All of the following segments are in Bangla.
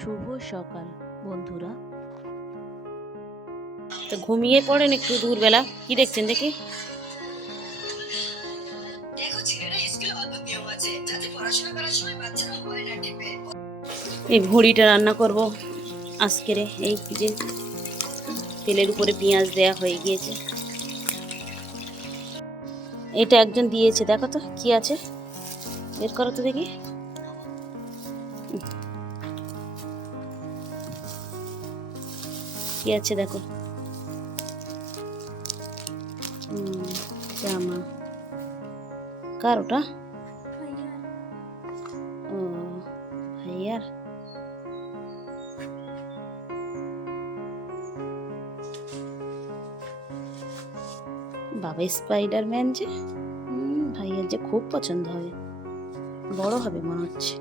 শুভ সকাল বন্ধুরা। তো ঘুমিয়ে পড়েন একটু দুপুরবেলা, কি দেখছেন দেখি? এই ভুঁড়িটা রান্না করব আজকের। এই যে তেলের উপরে পেঁয়াজ দেয়া হয়ে গিয়েছে। এটা একজন দিয়েছে, দেখো তো কি আছে, বের করো তো দেখি। কি আছে দেখো। জামা কার ওটা? ও ভাইয়ার। বাবা স্পাইডারম্যান যে, ভাইয়ার যে খুব পছন্দ হবে, বড় হবে মনে হচ্ছে।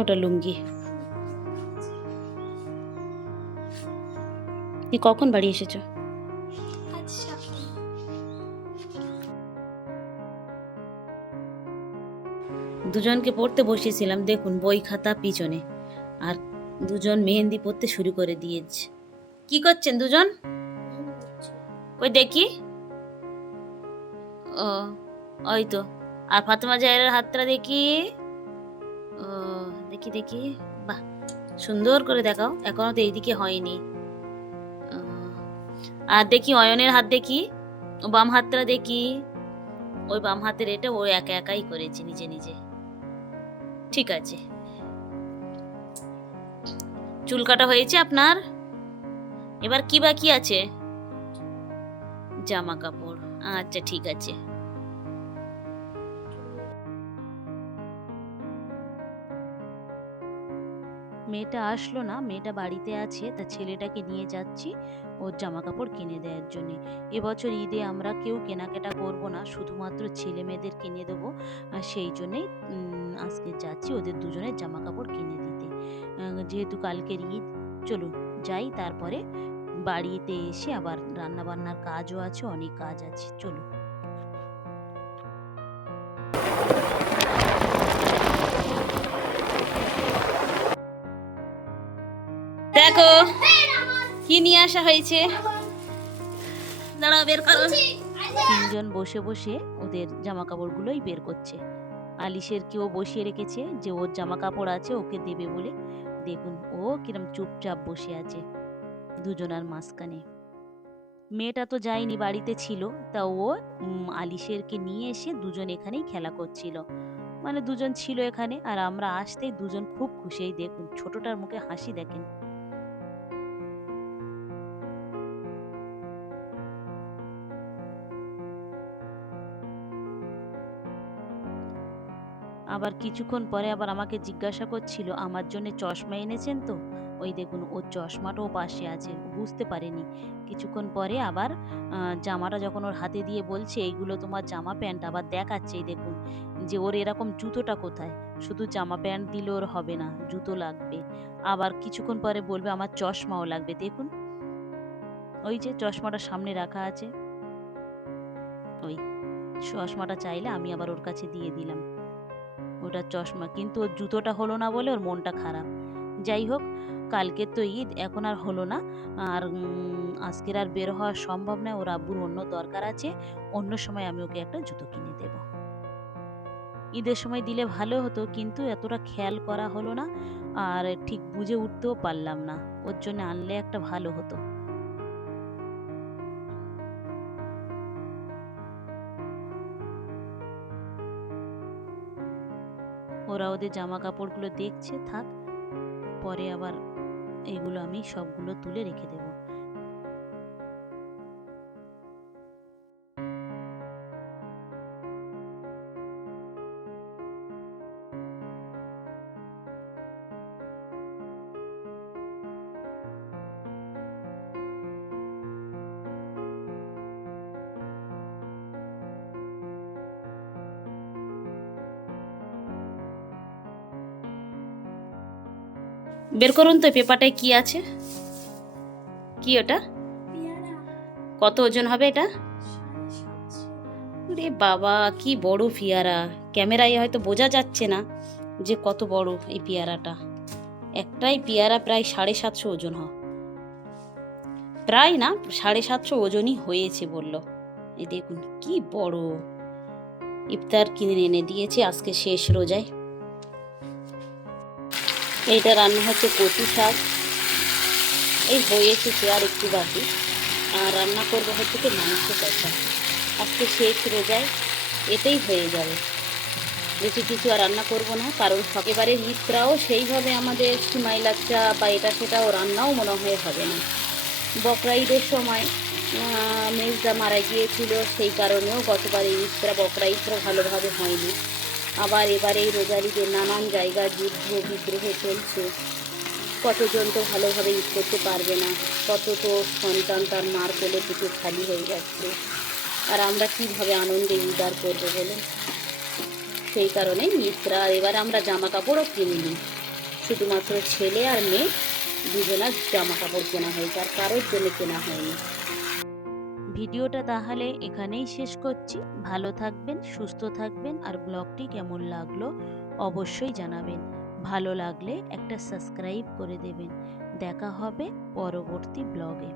ওটা লুঙ্গি। তুমি কখন বাড়ি এসেছো? দুজনকে পড়তে বসিয়েছিলাম, দেখুন বই খাতা পিছনে, আর দুজন মেহেন্দি পড়তে শুরু করে দিয়েছে। কি করছেন দুজন? কই দেখি। ও ওই তো। আর ফাতেমা জাহেরের হাতটা দেখি। ও দেখি দেখি, বাহ সুন্দর করে দেখাও, এখনো তো এইদিকে হয়নি। আর দেখি অয়নের হাত দেখি, ও বাম হাতটা দেখি। ওই বাম হাতের এটা ও একা একাই করেছে নিজে নিজে। ঠিক আছে। চুল কাটা হয়েছে আপনার? এবার কি বাকি আছে? জামা কাপড়। আচ্ছা ঠিক আছে। মেয়েটা আসলো না, মেয়েটা বাড়িতে আছে, তা ছেলেটাকে নিয়ে যাচ্ছি ওর জামা কাপড় কিনে দেওয়ার জন্য। এবছর ঈদে আমরা কেউ কেনাকাটা করব না, শুধুমাত্র ছেলে মেয়েদের কিনে দেবো। সেই জন্যেই আজকে যাচ্ছি ওদের দুজনের জামা কাপড় কিনে দিতে। যেহেতু কালকের ঈদ, চলুন যাই, তারপরে বাড়িতে এসে আবার রান্না বান্নার কাজও আছে, অনেক কাজ আছে, চলুন। দেখো কি নিয়ে আসা হয়েছে, দাঁড়াও বের করো। তিনজন বসে বসে ওদের জামা কাপড়গুলোই বের করছে। আলিশের কেউ বসিয়ে রেখেছে যে ওর জামা কাপড় আছে ওকে দেবে বলে। দেখুন ও কিরম চুপচাপ বসে আছে দুজনার মাঝখানে। মেয়েটা তো যায়নি, বাড়িতে ছিল, তা ও আলিশেরকে নিয়ে এসে দুজন এখানেই খেলা করছিল। মানে দুজন ছিল এখানে, আর আমরা আসতেই দুজন খুব খুশি। এই দেখুন ছোটটার মুখে হাসি দেখেন। আবার কিছুক্ষণ পরে আবার আমাকে জিজ্ঞাসা করছিল আমার জন্য চশমা এনেছেন তো। ওই দেখুন ওর চশমাটাও পাশে আছে, বুঝতে পারেনি। কিছুক্ষণ পরে আবার জামাটা যখন ওর হাতে দিয়ে বলছে এইগুলো তোমার জামা প্যান্ট, আবার দেখাচ্ছে এই দেখুন যে ওর এরকম জুতোটা কোথায়। শুধু জামা প্যান্ট দিলে ওর হবে না, জুতো লাগবে। আবার কিছুক্ষণ পরে বলবে আমার চশমাও লাগবে। দেখুন ওই যে চশমাটা সামনে রাখা আছে, ওই চশমাটা চাইলে আমি আবার ওর কাছে দিয়ে দিলাম ওটা চশমা। কিন্তু ওর জুতোটা হলো না বলে ওর মনটা খারাপ। যাই হোক, কালকে তো ঈদ, এখন আর হলো না। আর আজকের আর বের হওয়া সম্ভব নয়, ওর আব্বুর অন্য দরকার আছে। অন্য সময় আমি ওকে একটা জুতো কিনে দেব। ঈদের সময় দিলে ভালো হতো, কিন্তু এতটা খেয়াল করা হলো না, আর ঠিক বুঝে উঠতেও পারলাম না। ওর জন্য আনলে একটা ভালো হতো। ওরা ওদের জামা কাপড়গুলো দেখছে, থাক, পরে আবার এগুলো আমি সবগুলো তুলে রেখে দেবো। বের করুন তো পেপারটায় কি আছে। কি ওটা? কত ওজন হবে এটা? রে বাবা, কি বড় পেয়ারা! ক্যামেরায় হয়তো বোঝা যাচ্ছে না যে কত বড় এই পেয়ারাটা। একটাই পেয়ারা প্রায় 750 ওজন হয়। প্রায় না, 750 ওজনই হয়েছে বলল। এই দেখুন কি বড়! ইফতার কিনে এনে দিয়েছে আজকে শেষ রোজায়। এইটা রান্না হচ্ছে কচু শাক, এই হয়ে এসেছে আর একটু বাকি। আর রান্না করবো হচ্ছে কি মাংস কষা, আজকে শেষ রোজায় এতেই হয়ে যাবে। বেশি কিছু আর রান্না করব না, কারণ এবারে ঈদটাও সেইভাবে আমাদের সিমাই লাচ্চা বা এটা সেটাও রান্নাও মনে হয় হবে না। বকরা ঈদের সময় মেজদা মারা গিয়েছিল, সেই কারণেও গতবারে ঈদটা বকরা ঈদটা ভালোভাবে হয়নি। আবার এবারে এই রোজার ঈদে নানান জায়গায় যুদ্ধ বিদ্রোহ চলছে, কতজন তো ভালোভাবে ঈদ করতে পারবে না, কত তো সন্তান তার মার কোলে থেকে খালি হয়ে যাচ্ছে। আর আমরা কীভাবে আনন্দে ঈদার করবো বলুন? সেই কারণে ঈদরা এবার আমরা জামা কাপড়ও কিনিনি, শুধুমাত্র ছেলে আর মেয়ে দুজনার জামা কাপড় কেনা হয়েছে, আর কারোর জন্য কেনা হয়নি। ভিডিওটা তাহলে এখানেই শেষ করছি। ভালো থাকবেন, সুস্থ থাকবেন, আর ব্লগটি কেমন লাগলো অবশ্যই জানাবেন। ভালো লাগলে একটা সাবস্ক্রাইব করে দেবেন। দেখা হবে পরবর্তী ব্লগে।